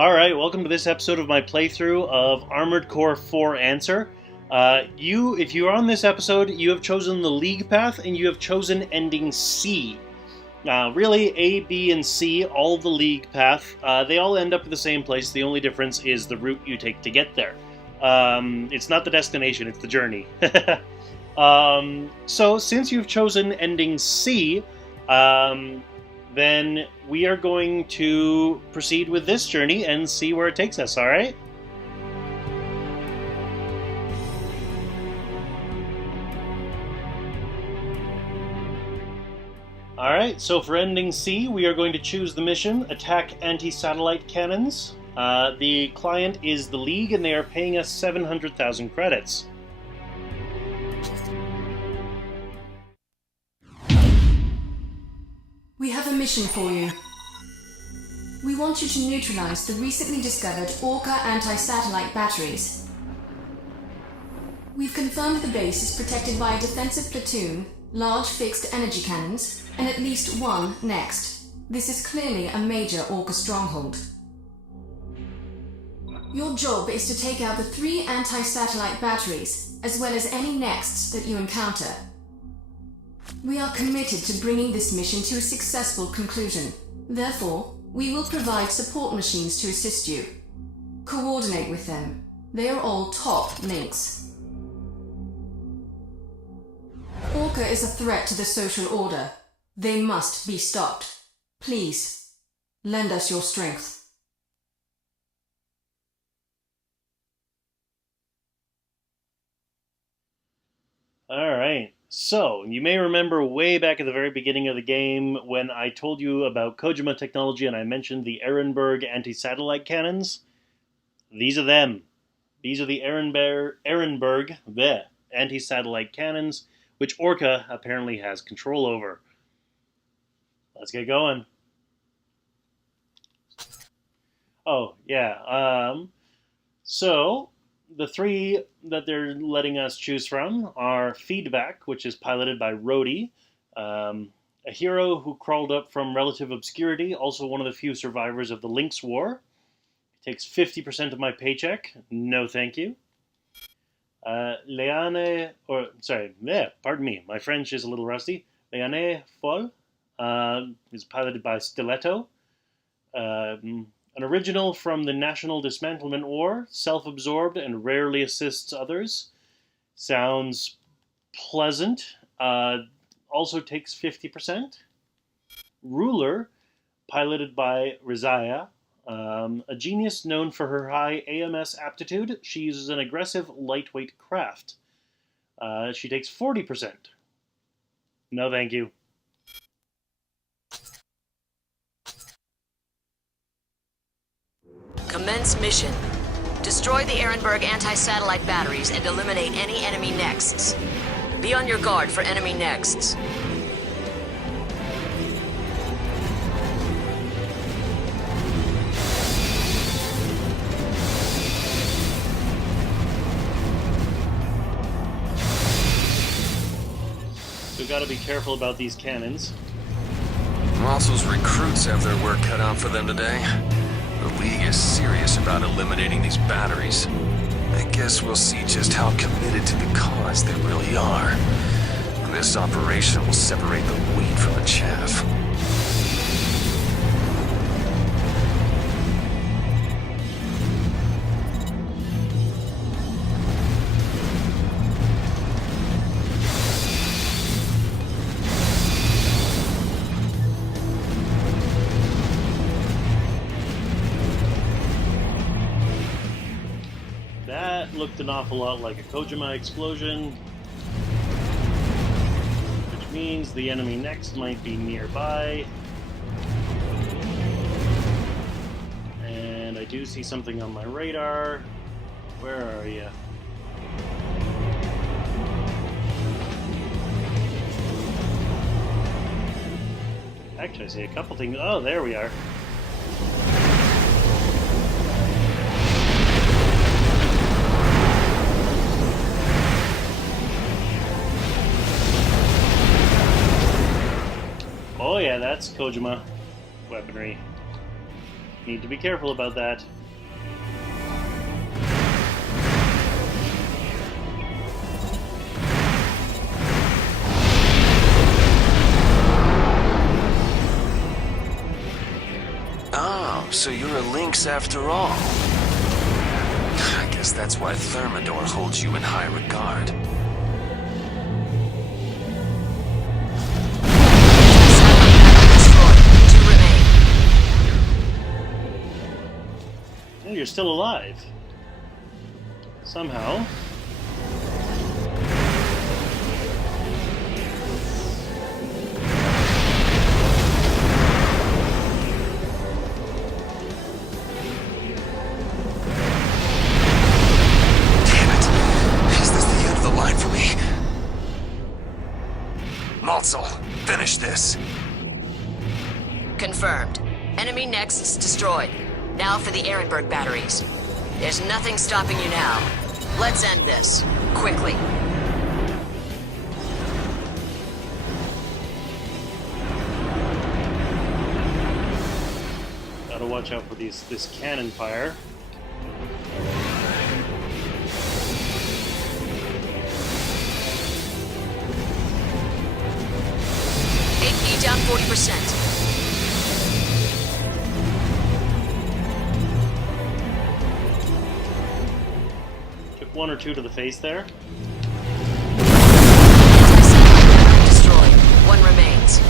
Alright, welcome to this episode of my playthrough of Armored Core 4 Answer. If you are on this episode, you have chosen the League path and you have chosen ending C. Really, A, B, and C, all the League path, they all end up at the same place. The only difference is the route you take to get there. It's not the destination, it's the journey. So, since you've chosen ending C, then we are going to proceed with this journey and see where it takes us, alright? Alright, so for ending C, we are going to choose the mission, Attack Anti-Satellite Cannons. The client is the League, and they are paying us 700,000 credits. We have a mission for you. We want you to neutralize the recently discovered ORCA anti-satellite batteries. We've confirmed the base is protected by a defensive platoon, large fixed energy cannons, and at least one next. This is clearly a major ORCA stronghold. Your job is to take out the 3 anti-satellite batteries, as well as any nexts that you encounter. We are committed to bringing this mission to a successful conclusion. Therefore, we will provide support machines to assist you. Coordinate with them. They are all top links. ORCA is a threat to the social order. They must be stopped. Please, lend us your strength. Alright, so you may remember way back at the very beginning of the game when I told you about Kojima technology and I mentioned the Ehrenberg Anti-Satellite Cannons. These are them. These are the Ehrenberg Anti-Satellite Cannons, which ORCA apparently has control over. Let's get going. Oh, yeah. So, the 3 that they're letting us choose from are Feedback, which is piloted by Rhodey, a hero who crawled up from relative obscurity, also one of the few survivors of the Lynx War. Takes 50% of my paycheck. No thank you. Pardon me, my French is a little rusty. Leane Foll is piloted by Stiletto. An original from the National Dismantlement War, self-absorbed and rarely assists others. Sounds pleasant. Also takes 50%. Ruler, piloted by Rizaya. A genius known for her high AMS aptitude, she uses an aggressive, lightweight craft. She takes 40%. No thank you. Commence mission. Destroy the Ehrenberg anti-satellite batteries and eliminate any enemy nexts. Be on your guard for enemy nexts. We've got to be careful about these cannons. Mossel's recruits have their work cut out for them today. The League is serious about eliminating these batteries. I guess we'll see just how committed to the cause they really are. This operation will separate the wheat from the chaff. That looked an awful lot like a Kojima explosion, which means the enemy next might be nearby. And I do see something on my radar. Where are you? Actually, I see a couple things. Oh, there we are. Oh yeah, that's Kojima weaponry. Need to be careful about that. Oh, so you're a lynx after all. I guess that's why Thermidor holds you in high regard. Oh, you're still alive. Somehow. Finish this. Confirmed. Enemy nexts destroyed. Now for the Ehrenberg batteries. There's nothing stopping you now. Let's end this. Quickly. Gotta watch out for this cannon fire. AP down 40%. Took one or two to the face there. Destroyed. One remains.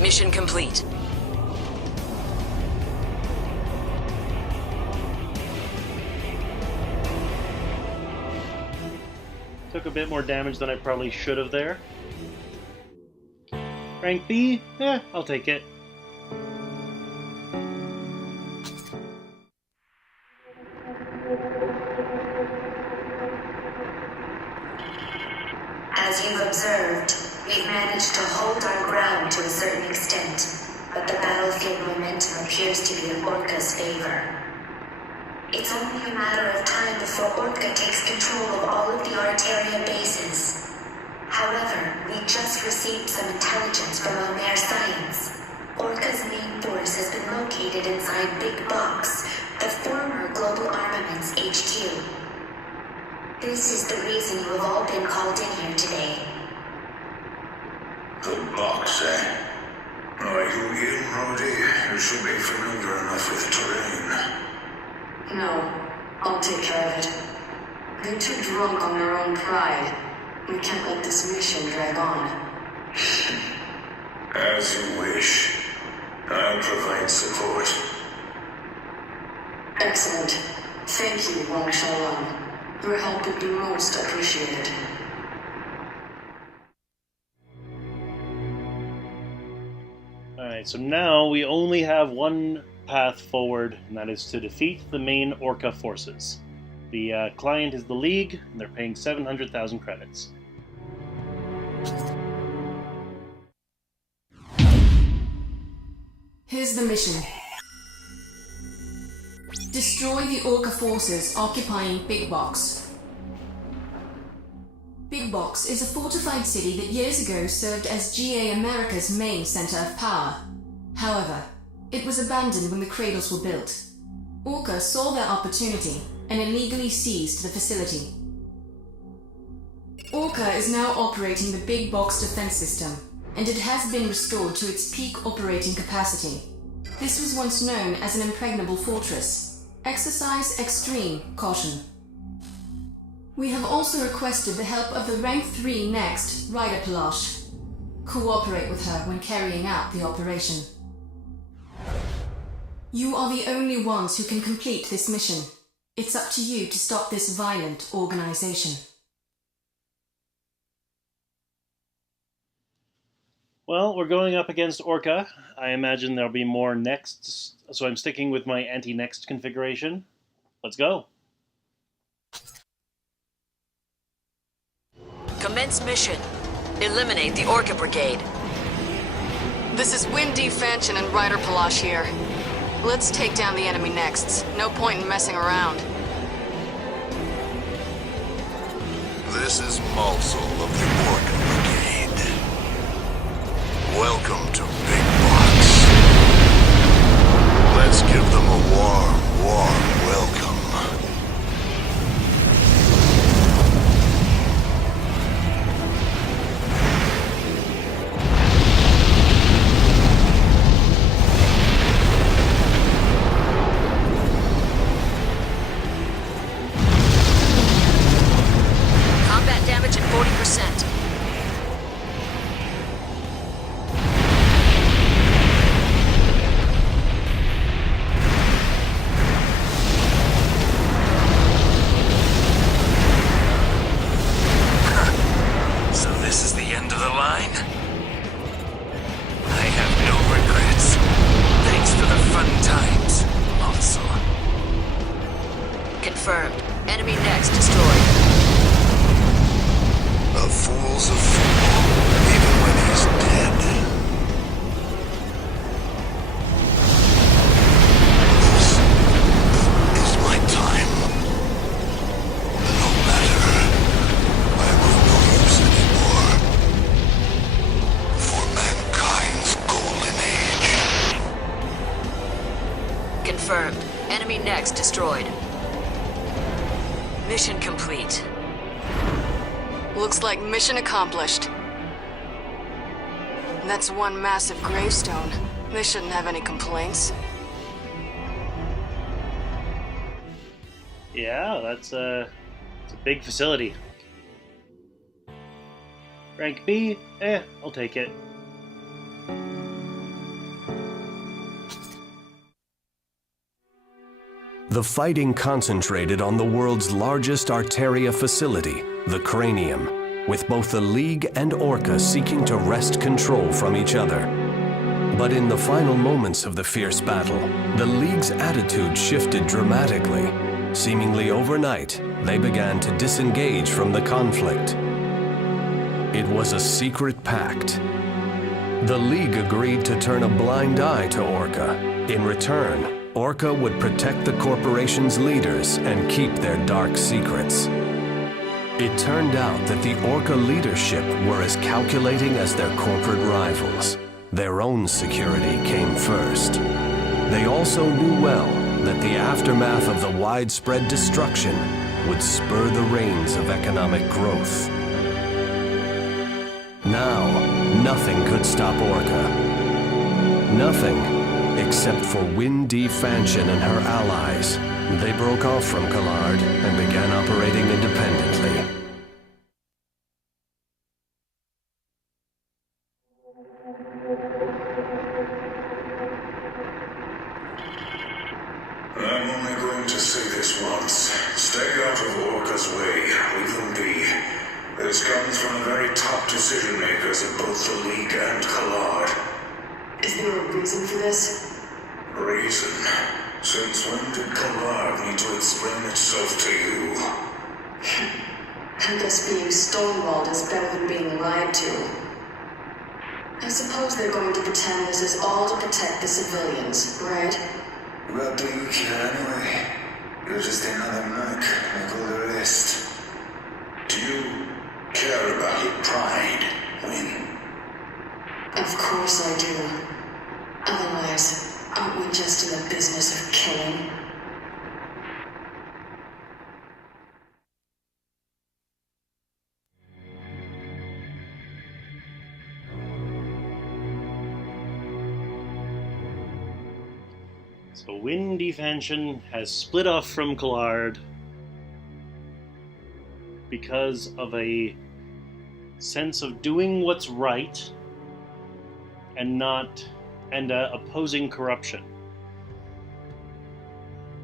Mission complete. Took a bit more damage than I probably should have there. Rank B? I'll take it. As you've observed, we've managed to hold our ground to a certain extent, but the battlefield momentum appears to be in ORCA's favor. It's only a matter of time before ORCA takes control of all of the Arteria bases. However, we just received some intelligence from Omer Science. ORCA's main force has been located inside Big Box, the former Global Armaments HQ. This is the reason you have all been called in here today. Good box, eh? Are you in, Rhodey? You should be familiar enough with the terrain. No, I'll take care of it. They're too drunk on their own pride. We can't let this mission drag on. As you wish. I'll provide support. Excellent. Thank you, Wang Xiaolan. Your help would be most appreciated. Alright, so now we only have one path forward, and that is to defeat the main ORCA forces. The client is the League, and they're paying 700,000 credits. Here's the mission. Destroy the ORCA forces occupying Big Box. Big Box is a fortified city that years ago served as GA America's main center of power. However, it was abandoned when the cradles were built. ORCA saw their opportunity and illegally seized the facility. ORCA is now operating the Big Box defense system, and it has been restored to its peak operating capacity. This was once known as an impregnable fortress. Exercise extreme caution. We have also requested the help of the Rank 3 Next Ryder Palash. Cooperate with her when carrying out the operation. You are the only ones who can complete this mission. It's up to you to stop this violent organization. Well, we're going up against ORCA. I imagine there'll be more nexts, so I'm sticking with my anti-next configuration. Let's go. Commence mission. Eliminate the ORCA brigade. This is Wynne D. Fanchon and Ryder Palash here. Let's take down the enemy next. No point in messing around. This is Malsel of the ORCA Brigade. Welcome to Big Box. Let's give them a warm welcome. Combat damage at 40%. So this is the end of the line? I have no regrets. Thanks for the fun times, also. Confirmed. Enemy next destroyed. A fool's a fool, even when he's dead. This is my time. No matter. I will no use anymore. For mankind's golden age. Confirmed. Enemy next destroyed. Mission complete. Looks like mission accomplished. That's one massive gravestone. They shouldn't have any complaints. Yeah, it's a big facility. Rank B? I'll take it. The fighting concentrated on the world's largest Arteria facility, the Cranium, with both the League and ORCA seeking to wrest control from each other. But in the final moments of the fierce battle, the League's attitude shifted dramatically. Seemingly overnight, they began to disengage from the conflict. It was a secret pact. The League agreed to turn a blind eye to ORCA. In return, ORCA would protect the corporation's leaders and keep their dark secrets. It turned out that the ORCA leadership were as calculating as their corporate rivals. Their own security came first. They also knew well that the aftermath of the widespread destruction would spur the reins of economic growth. Now, nothing could stop ORCA. Nothing, except for Wynne D. Fanchon and her allies. They broke off from Collard and began operating independently. I'm only going to say this once. Stay out of ORCA's way, Wynne D. This comes from the very top decision makers of both the League and Collard. Is there a reason for this? Reason? Since when did Collard need to explain itself to you? I guess being stonewalled is better than being lied to. I suppose they're going to pretend this is all to protect the civilians, right? What do you care anyway? You're just another merc, like all the rest. Do you care about your pride, Wynne? Of course I do. Otherwise, aren't we just in the business of killing? So Wynne D. Fanchon has split off from Collard because of a sense of doing what's right and opposing corruption.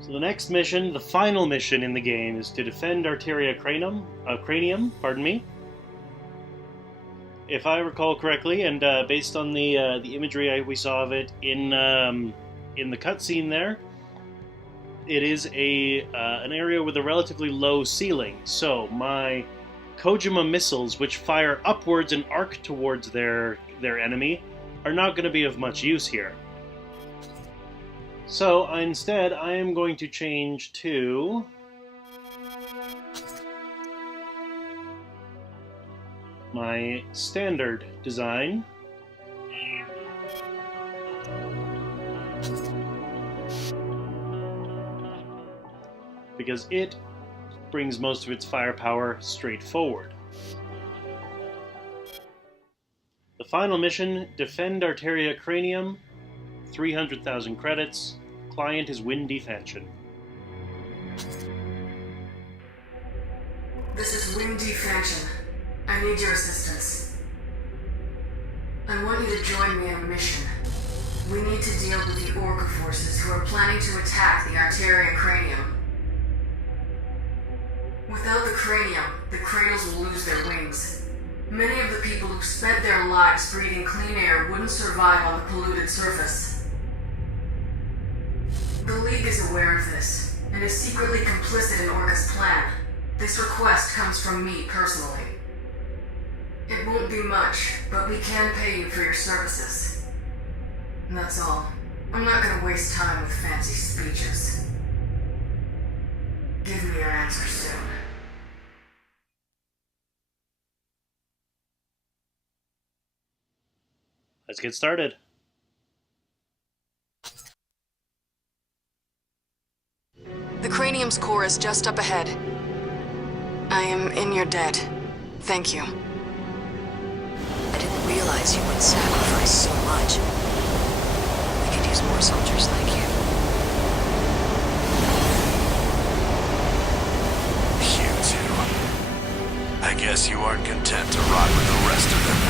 So the next mission, the final mission in the game, is to defend Arteria Cranium. If I recall correctly, and based on the imagery we saw of it in the cutscene there, it is an area with a relatively low ceiling. So my Kojima missiles, which fire upwards and arc towards their enemy, are not going to be of much use here. So instead, I am going to change to my standard design. Because it brings most of its firepower straight forward. The final mission, defend Arteria Cranium, 300,000 credits. Client is Wynne D. Fanchon. This is Wynne D. Fanchon. I need your assistance. I want you to join me on a mission. We need to deal with the ORCA forces who are planning to attack the Arteria Cranium. Without the cranium, the cradles will lose their wings. Many of the people who spent their lives breathing clean air wouldn't survive on the polluted surface. The League is aware of this, and is secretly complicit in ORCA's plan. This request comes from me personally. It won't be much, but we can pay you for your services. And that's all. I'm not gonna waste time with fancy speeches. Give me your answer soon. Let's get started. The Cranium's core is just up ahead. I am in your debt. Thank you. I didn't realize you would sacrifice so much. We could use more soldiers like you. You two. I guess you aren't content to rot with the rest of them.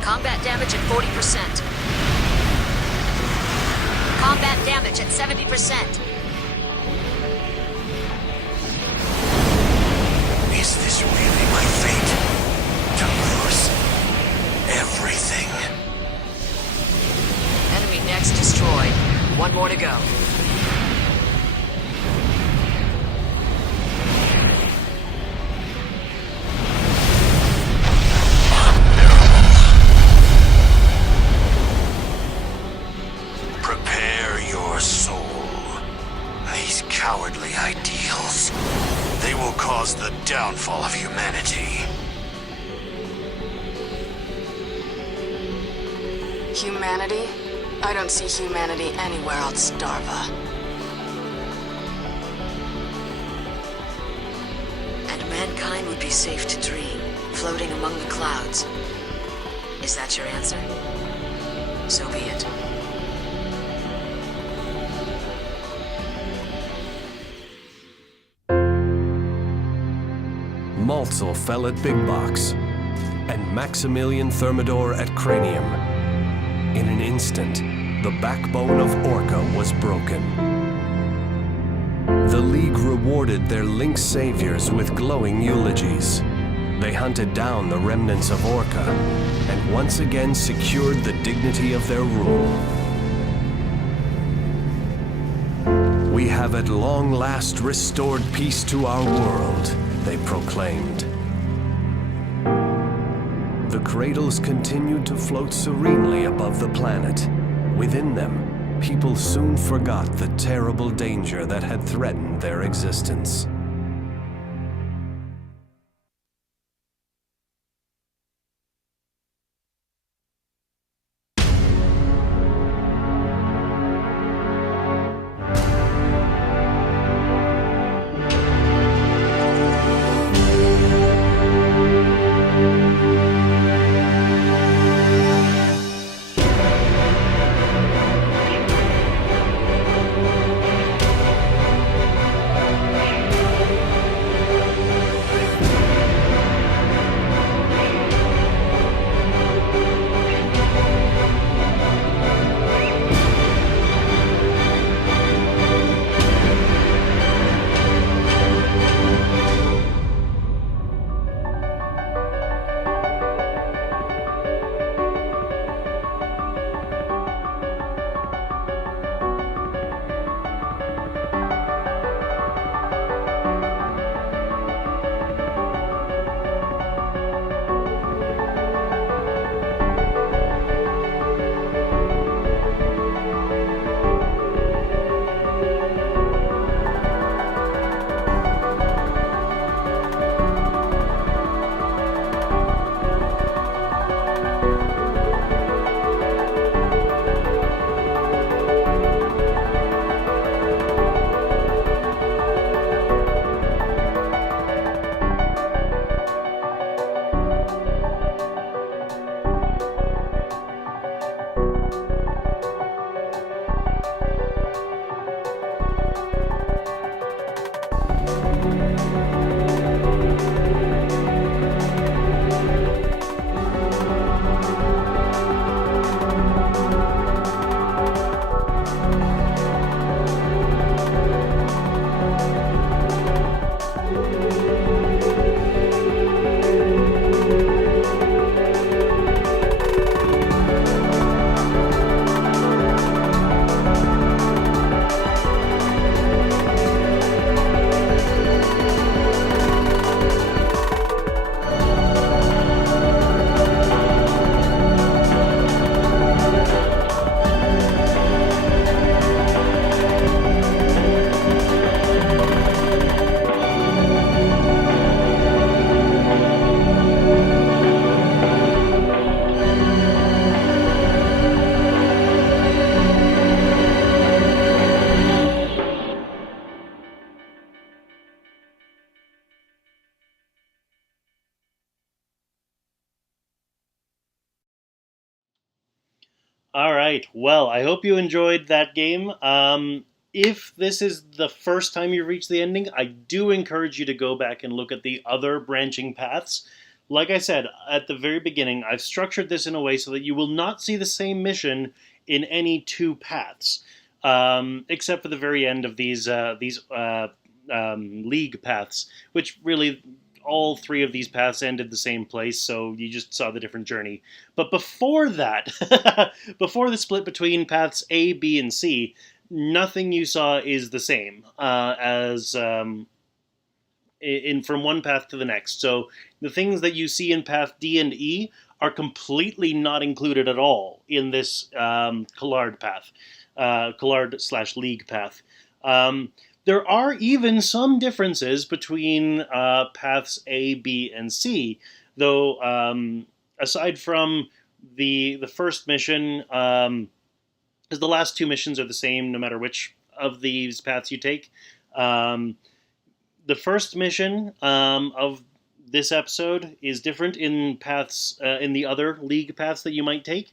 Combat damage at 40%. Combat damage at 70%. Is this really my fate? To lose everything? Enemy next destroyed. One more to go. Cowardly ideals. They will cause the downfall of humanity. Humanity? I don't see humanity anywhere else, Darva. And mankind would be safe to dream, floating among the clouds. Is that your answer? So be it. Maltzel fell at Big Box, and Maximilian Thermidor at Cranium. In an instant, the backbone of ORCA was broken. The League rewarded their Link saviors with glowing eulogies. They hunted down the remnants of ORCA, and once again secured the dignity of their rule. We have at long last restored peace to our world, they proclaimed. The cradles continued to float serenely above the planet. Within them, people soon forgot the terrible danger that had threatened their existence. All right. Well, I hope you enjoyed that game. If this is the first time you reach the ending, I do encourage you to go back and look at the other branching paths. Like I said at the very beginning, I've structured this in a way so that you will not see the same mission in any two paths, except for the very end of these league paths, which really all three of these paths ended the same place, so you just saw the different journey. But before that, before the split between paths A, B, and C, nothing you saw is the same as in from one path to the next. So the things that you see in path D and E are completely not included at all in this Collard path, Collard/League path. There are even some differences between paths A, B, and C, though aside from the first mission, because the last two missions are the same no matter which of these paths you take. The first mission of this episode is different in paths in the other league paths that you might take,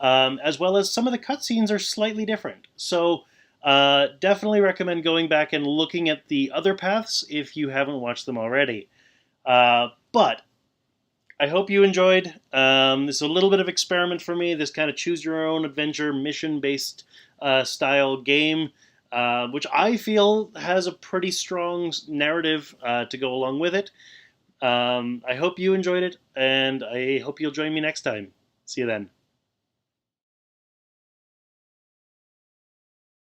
as well as some of the cutscenes are slightly different. So definitely recommend going back and looking at the other paths if you haven't watched them already. But I hope you enjoyed. This is a little bit of experiment for me, this kind of choose-your-own-adventure, mission-based style game, which I feel has a pretty strong narrative to go along with it. I hope you enjoyed it, and I hope you'll join me next time. See you then.